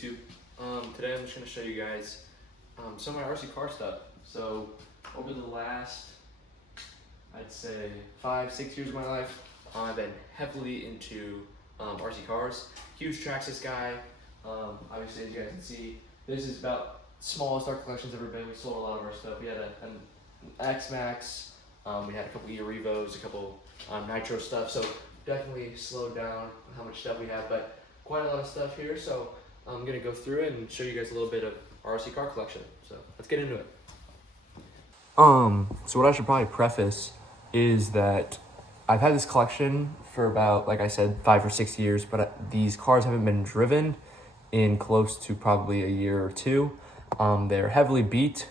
YouTube? Today I'm just going to show you guys some of my RC car stuff. So over the last, I'd say 5-6 years of my life, I've been heavily into RC cars. Huge traxxas guy. Obviously, as you guys can see, this is about smallest our collection's ever been. We sold a lot of our stuff. We had an X-Max, we had a couple E-Revos, a couple Nitro stuff, so definitely slowed down how much stuff we have, but quite a lot of stuff here. So I'm gonna go through it and show you guys a little bit of our RC car collection. So let's get into it. So what I should probably preface is that I've had this collection for about, like I said, 5 or 6 years, but these cars haven't been driven in close to probably a year or two. They're heavily beat.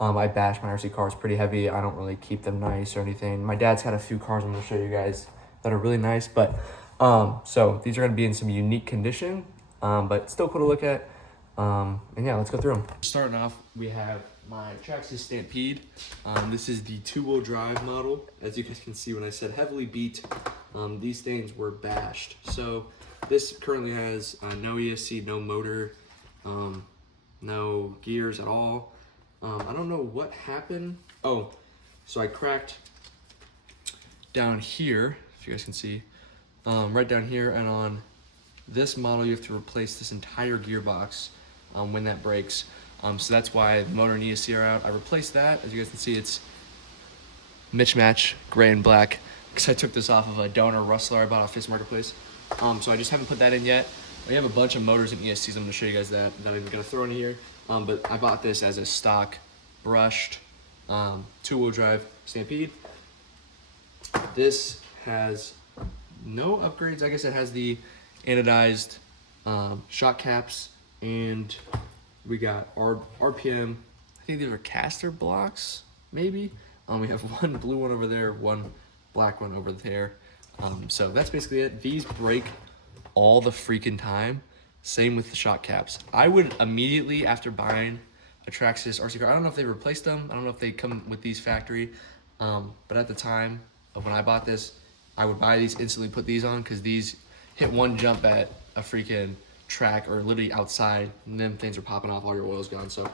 I bash my RC cars pretty heavy. I don't really keep them nice or anything. My dad's got a few cars I'm gonna show you guys that are really nice, but so these are gonna be in some unique condition, but still cool to look at. And yeah, let's go through them. Starting off, we have my traxxas Stampede. This is the 2-wheel drive model. As you guys can see, when I said heavily beat, these things were bashed. So this currently has no ESC, no motor, no gears at all. I don't know what happened. Oh, so I cracked down here, if you guys can see, right down here, and on this model you have to replace this entire gearbox when that breaks. So that's why the motor and ESC are out. I replaced that. As you guys can see, it's mismatch, gray and black, because I took this off of a donor rustler I bought off Fisk Marketplace. So I just haven't put that in yet. We have a bunch of motors and ESCs. I'm going to show you guys that I'm going to throw in here. But I bought this as a stock brushed 2-wheel drive Stampede. This has no upgrades. I guess it has the anodized shock caps, and we got RPM. I think these are caster blocks, maybe. We have one blue one over there, one black one over there. So that's basically it. These break all the freaking time. Same with the shock caps. I would immediately, after buying a traxxas RC car, I don't know if they replaced them, I don't know if they come with these factory, but at the time of when I bought this, I would buy these, instantly put these on, because these hit one jump at a freaking track or literally outside, and then things are popping off, all your oil's gone. So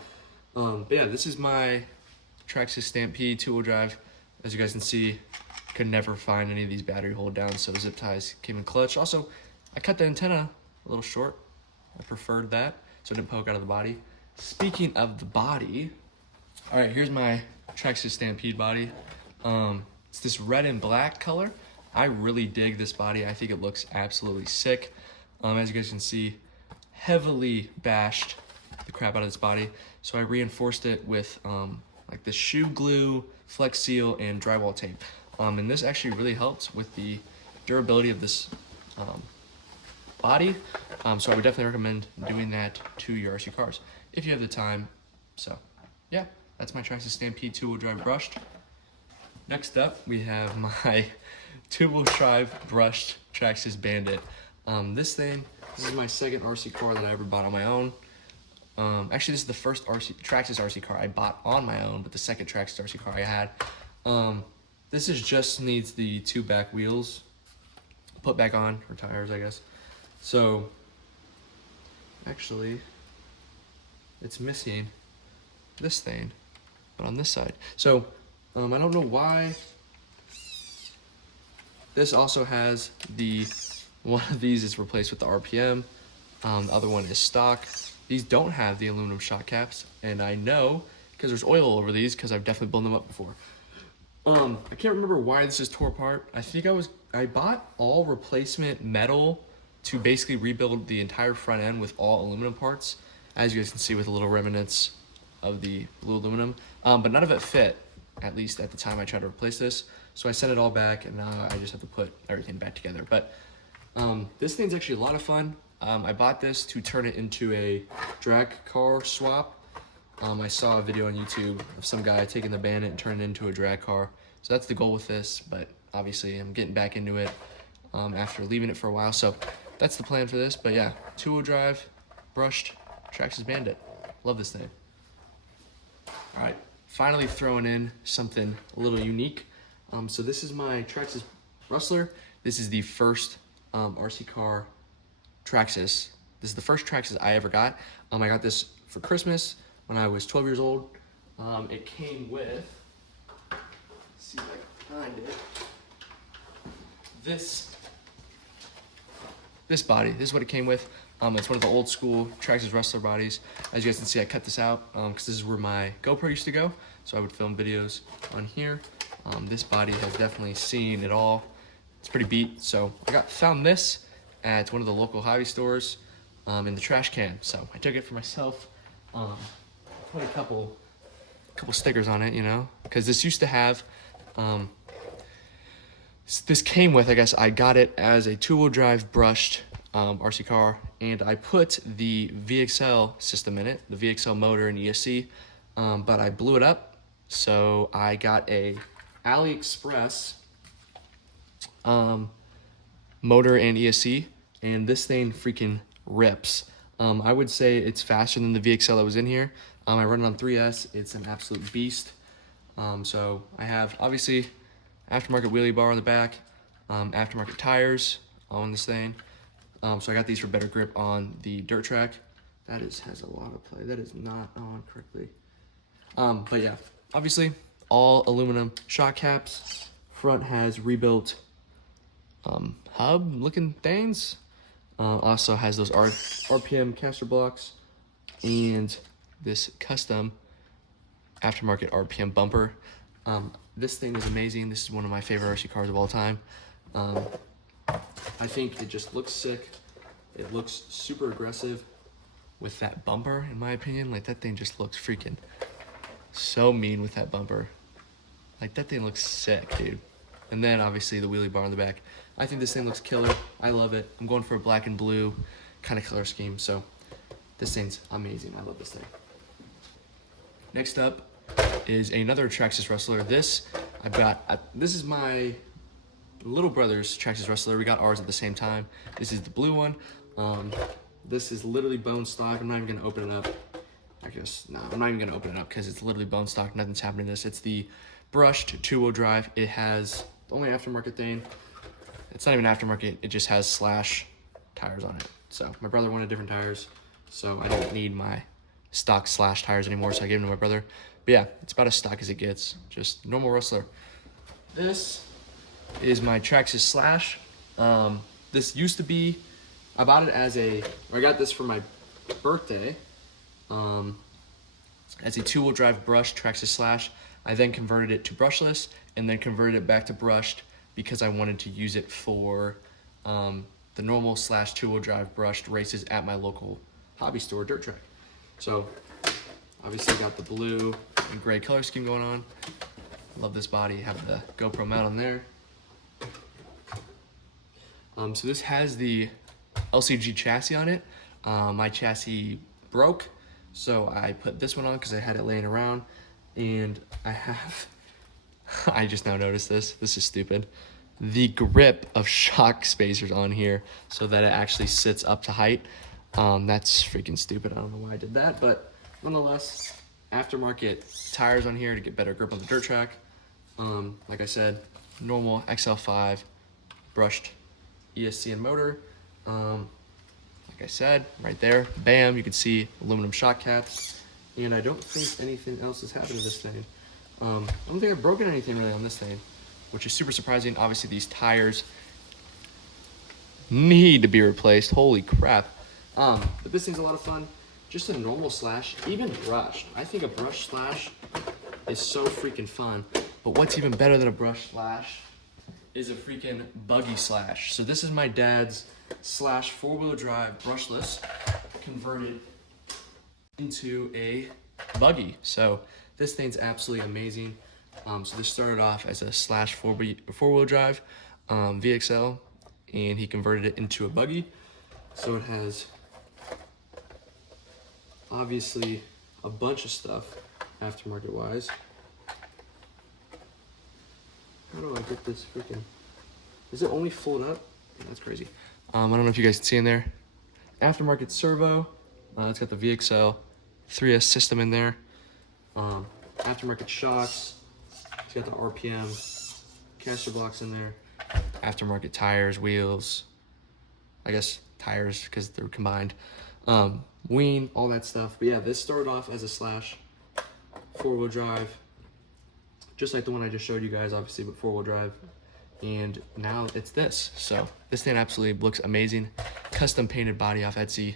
but yeah, this is my traxxas Stampede 2-wheel drive. As you guys can see, could never find any of these battery hold downs, so zip ties came in clutch. Also, I cut the antenna a little short. I preferred that, so it didn't poke out of the body. Speaking of the body, all right, here's my traxxas Stampede body. It's this red and black color. I really dig this body. I think it looks absolutely sick. As you guys can see, heavily bashed the crap out of this body. So I reinforced it with like the shoe glue, flex seal, and drywall tape. And this actually really helps with the durability of this body. So I would definitely recommend doing that to your RC cars if you have the time. So yeah, that's my traxxas Stampede 2-wheel drive brushed. Next up, we have my 2-wheel drive brushed traxxas Bandit. This is my second RC car that I ever bought on my own. Actually, this is the first traxxas RC car I bought on my own, but the second traxxas RC car I had. This just needs the 2 back wheels put back on, or tires, I guess. So actually, it's missing this thing, but on this side. So I don't know why. This also has one of these is replaced with the RPM. The other one is stock. These don't have the aluminum shock caps, and I know because there's oil over these, because I've definitely blown them up before. I can't remember why this is tore apart. I think I bought all replacement metal to basically rebuild the entire front end with all aluminum parts, as you guys can see with a little remnants of the blue aluminum, but none of it fit, at least at the time I tried to replace this. So I sent it all back, and now I just have to put everything back together. But this thing's actually a lot of fun. I bought this to turn it into a drag car swap. I saw a video on YouTube of some guy taking the Bandit and turning it into a drag car. So that's the goal with this, but obviously I'm getting back into it after leaving it for a while. So that's the plan for this. But yeah, 2-wheel drive, brushed, traxxas Bandit. Love this thing. All right, finally throwing in something a little unique. So this is my traxxas Rustler. This is the first RC car traxxas This is the first traxxas I ever got. I got this for Christmas when I was 12 years old. It came with, let's see if I can find it. This body. This is what it came with. It's one of the old school traxxas wrestler bodies. As you guys can see, I cut this out because this is where my GoPro used to go. So I would film videos on here. This body has definitely seen it all. It's pretty beat. So I found this at one of the local hobby stores in the trash can. So I took it for myself. Put a couple stickers on it, you know, because this used to have, this came with, I guess I got it as a 2-wheel drive brushed RC car, and I put the VXL system in it, the VXL motor and ESC, but I blew it up. So I got a AliExpress motor and ESC, and this thing freaking rips. I would say it's faster than the VXL that was in here. I run it on 3S. It's an absolute beast. So I have obviously aftermarket wheelie bar on the back, aftermarket tires on this thing. So I got these for better grip on the dirt track. That has a lot of play. That is not on correctly. But yeah, obviously all aluminum shock caps. Front has rebuilt hub looking things. Also has those RPM caster blocks and this custom aftermarket RPM bumper. This thing is amazing. This is one of my favorite RC cars of all time. I think it just looks sick. It looks super aggressive with that bumper, in my opinion. Like, that thing just looks freaking so mean with that bumper. Like, that thing looks sick, dude. And then obviously the wheelie bar on the back. I think this thing looks killer. I love it. I'm going for a black and blue kind of color scheme. So this thing's amazing. I love this thing. Next up is another traxxas wrestler. This is my little brother's traxxas wrestler. We got ours at the same time. This is the blue one. This is literally bone stock. I'm not even gonna open it up. I'm not even gonna open it up because it's literally bone stock. Nothing's happening to this. It's the brushed 2-wheel drive. It has the only aftermarket thing. It's not even aftermarket. It just has slash tires on it. So my brother wanted different tires, so I don't need my stock slash tires anymore. So I gave them to my brother. But yeah, it's about as stock as it gets. Just normal wrestler. This is my traxxas slash. This used to be, I bought it I got this for my birthday as a 2-wheel drive brushed traxxas slash. I then converted it to brushless and then converted it back to brushed because I wanted to use it for the normal slash 2-wheel drive brushed races at my local hobby store dirt track. So obviously got the blue and gray color scheme going on. Love this body. Have the GoPro mount on there. So this has the LCG chassis on it. My chassis broke, so I put this one on because I had it laying around, and I just now noticed this. This is stupid. The grip of shock spacers on here so that it actually sits up to height. That's freaking stupid. I don't know why I did that, but nonetheless, aftermarket tires on here to get better grip on the dirt track. Like I said, normal XL5 brushed ESC and motor. Like I said, right there, bam, you can see aluminum shock caps. And I don't think anything else has happened to this thing. I don't think I've broken anything really on this thing, which is super surprising. Obviously, these tires need to be replaced. Holy crap. But this thing's a lot of fun. Just a normal slash, even brushed. I think a brush slash is so freaking fun. But what's even better than a brush slash is a freaking buggy slash. So this is my dad's slash 4-wheel drive brushless converted into a buggy. So this thing's absolutely amazing. So this started off as a slash 4-wheel drive VXL, and he converted it into a buggy. So it has obviously a bunch of stuff aftermarket wise. How do I get this freaking, is it only fold up? That's crazy. I don't know if you guys can see in there. Aftermarket servo. It's got the VXL 3S system in there. Aftermarket shocks. It's got the RPM caster blocks in there. Aftermarket tires, wheels. I guess tires because they're combined. wean, all that stuff. But yeah, this started off as a Slash 4-wheel drive, just like the one I just showed you guys, obviously, but 4-wheel drive. And now it's this. So this thing absolutely looks amazing. Custom painted body off Etsy.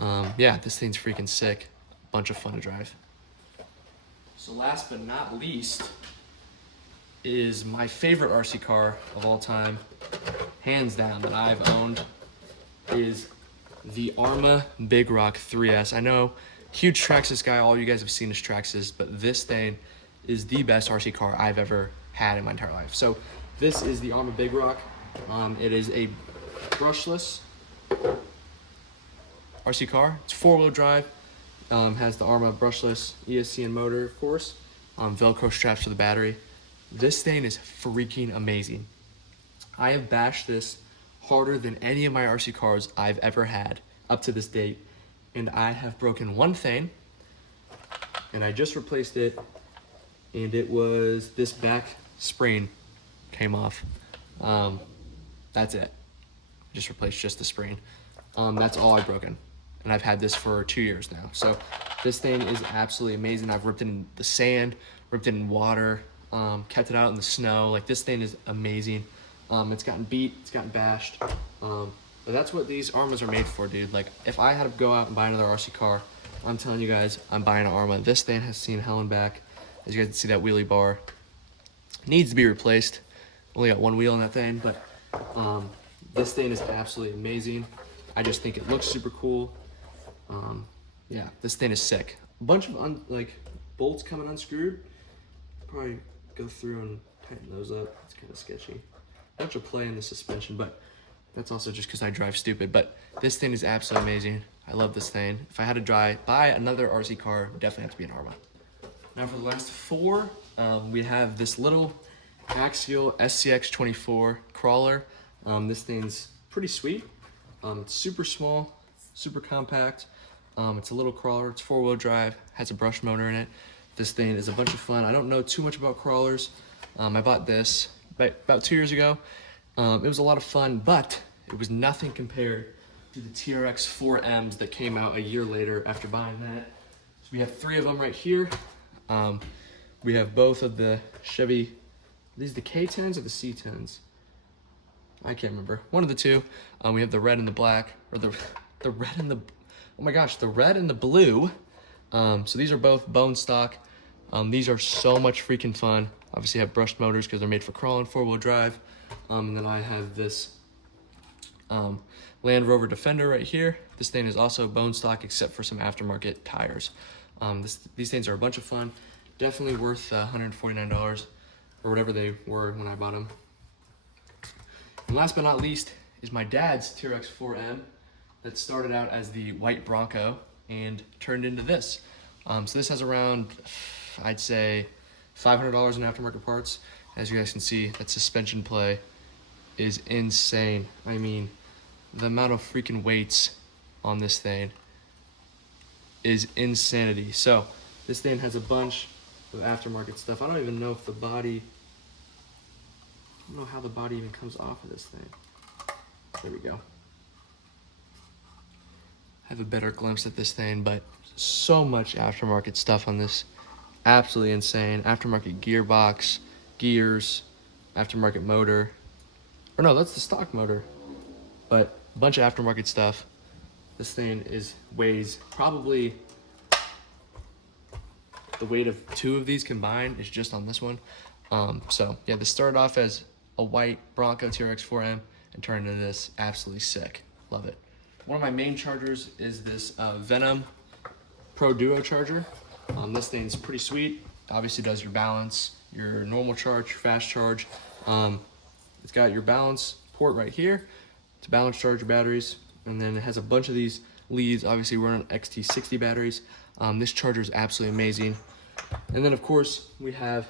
Yeah, this thing's freaking sick. Bunch of fun to drive. So last but not least is my favorite RC car of all time, hands down, that I've owned, is the arrma Big Rock 3S. I know, huge traxxas guy, all you guys have seen is traxxas, but this thing is the best RC car I've ever had in my entire life. So this is the arrma Big Rock. It is a brushless RC car. It's 4-wheel drive. Has the arrma brushless ESC and motor, of course. Velcro straps for the battery. This thing is freaking amazing. I have bashed this harder than any of my RC cars I've ever had up to this date. And I have broken one thing, and I just replaced it, and it was this back spring came off. That's it. Just replaced just the spring. That's all I've broken. And I've had this for 2 years now. So this thing is absolutely amazing. I've ripped it in the sand, ripped it in water, kept it out in the snow. Like, this thing is amazing. It's gotten beat, it's gotten bashed. But that's what these arrmas are made for, dude. Like, if I had to go out and buy another RC car, I'm telling you guys, I'm buying an arrma. This thing has seen hell and back. As you guys can see, that wheelie bar needs to be replaced. Only got one wheel in that thing, but this thing is absolutely amazing. I just think it looks super cool. Yeah, this thing is sick. A bunch of bolts coming unscrewed. Probably go through and tighten those up. It's kind of sketchy. Bunch of play in the suspension, but that's also just because I drive stupid. But this thing is absolutely amazing. I love this thing. If I had to buy another RC car, it would definitely have to be an arrma. Now for the last 4, we have this little Axial SCX24 crawler. This thing's pretty sweet. It's super small, super compact. It's a little crawler. It's 4-wheel drive, has a brush motor in it. This thing is a bunch of fun. I don't know too much about crawlers. I bought this about 2 years ago. It was a lot of fun, but it was nothing compared to the TRX 4Ms that came out a year later after buying that. So we have 3 of them right here. We have both of the Chevy, are these the K10s or the C10s? I can't remember. One of the two. We have the red and the black, or the red and the, oh my gosh, the red and the blue. So these are both bone stock. These are so much freaking fun. Obviously have brushed motors because they're made for crawling, 4-wheel drive. And then I have this Land Rover Defender right here. This thing is also bone stock except for some aftermarket tires. These things are a bunch of fun. Definitely worth $149 or whatever they were when I bought them. And last but not least is my dad's TRX 4M that started out as the white Bronco and turned into this. So this has around, I'd say, $500 in aftermarket parts. As you guys can see, that suspension play is insane. I mean, the amount of freaking weights on this thing is insanity. So this thing has a bunch of aftermarket stuff. I don't even know if the body, I don't know how the body even comes off of this thing. There we go. Have a better glimpse at this thing, but so much aftermarket stuff on this. Absolutely insane. Aftermarket gearbox, gears, aftermarket motor. Or no, that's the stock motor. But a bunch of aftermarket stuff. This thing weighs probably, the weight of 2 of these combined is just on this one. So yeah, this started off as a white Bronco TRX 4M and turned into this. Absolutely sick. Love it. One of my main chargers is this Venom Pro Duo charger. This thing's pretty sweet. Obviously does your balance, your normal charge, your fast charge. It's got your balance port right here to balance charge your batteries. And then it has a bunch of these leads. Obviously we're on XT60 batteries. This charger is absolutely amazing. And then of course we have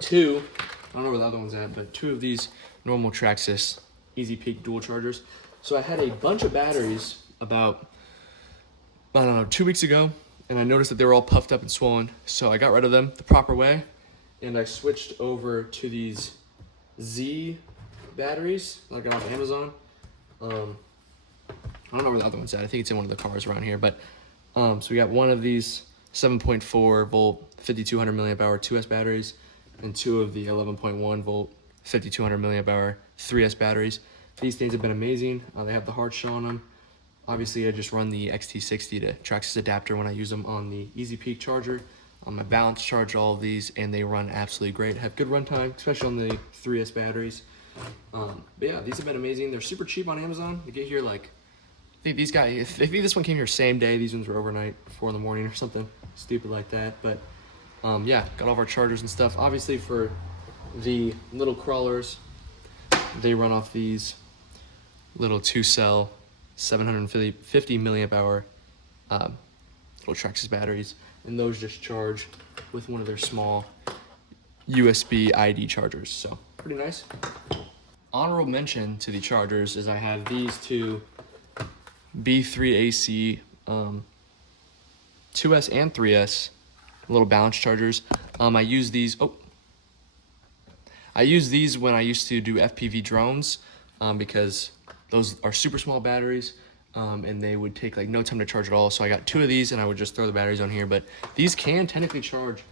2, I don't know where the other one's at, but 2 of these normal traxxas Easy Peak dual chargers. So I had a bunch of batteries about, I don't know, 2 weeks ago, and I noticed that they were all puffed up and swollen. So I got rid of them the proper way, and I switched over to these Z batteries that I got off Amazon. I don't know where the other one's at. I think it's in one of the cars around here. But so we got one of these 7.4 volt 5200 milliamp hour 2S batteries and two of the 11.1 volt 5200 milliamp hour 3S batteries. These things have been amazing. They have the hard shell on them. Obviously, I just run the XT60 to traxxas adapter when I use them on the Easy Peak charger. I balance charge all of these, and they run absolutely great. Have good runtime, especially on the 3S batteries. But yeah, these have been amazing. They're super cheap on Amazon. They get here like, I think these guys, I think this one came here same day. These ones were overnight, 4 in the morning or something stupid like that. But yeah, got all of our chargers and stuff. Obviously, for the little crawlers, they run off these little 2-cell 750 milliamp hour little traxxas batteries, and those just charge with one of their small USB ID chargers, so pretty nice. Honorable mention to the chargers is I have these two B3AC 2S and 3S little balance chargers. I use these when I used to do FPV drones because those are super small batteries, and they would take like no time to charge at all. So I got two of these, and I would just throw the batteries on here. But these can technically charge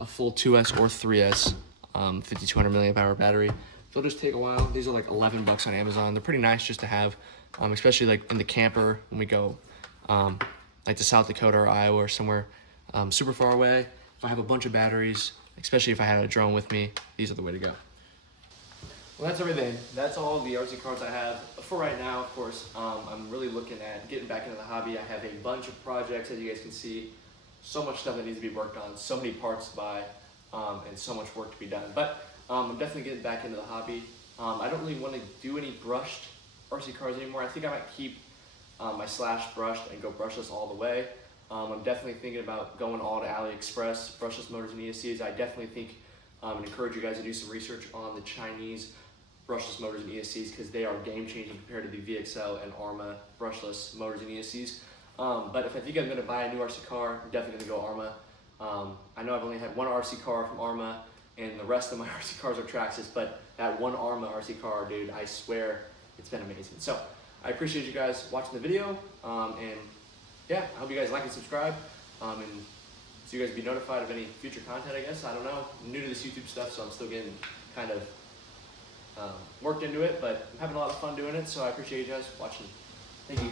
a full 2S or 3S 5200 milliamp hour battery. They'll just take a while. These are like $11 on Amazon. They're pretty nice just to have, especially like in the camper when we go like to South Dakota or Iowa or somewhere super far away. If I have a bunch of batteries, especially if I had a drone with me, these are the way to go. Well, that's everything. That's all the RC cars I have for right now. Of course, I'm really looking at getting back into the hobby. I have a bunch of projects, as you guys can see. So much stuff that needs to be worked on, so many parts to buy, and so much work to be done. But I'm definitely getting back into the hobby. I don't really want to do any brushed RC cars anymore. I think I might keep my Slash brushed and go brushless all the way. I'm definitely thinking about going all to AliExpress, brushless motors and ESCs. I definitely think and encourage you guys to do some research on the Chinese brushless motors and ESCs because they are game-changing compared to the VXL and Arrma brushless motors and ESCs. But if I think I'm going to buy a new RC car, I'm definitely going to go Arrma. I know I've only had one RC car from Arrma, and the rest of my RC cars are traxxas, but that one Arrma RC car, dude, I swear it's been amazing. So I appreciate you guys watching the video, and yeah, I hope you guys like and subscribe, and so you guys be notified of any future content, I guess. I don't know. I'm new to this YouTube stuff, so I'm still getting kind of worked into it, but I'm having a lot of fun doing it, so I appreciate you guys watching. Thank you.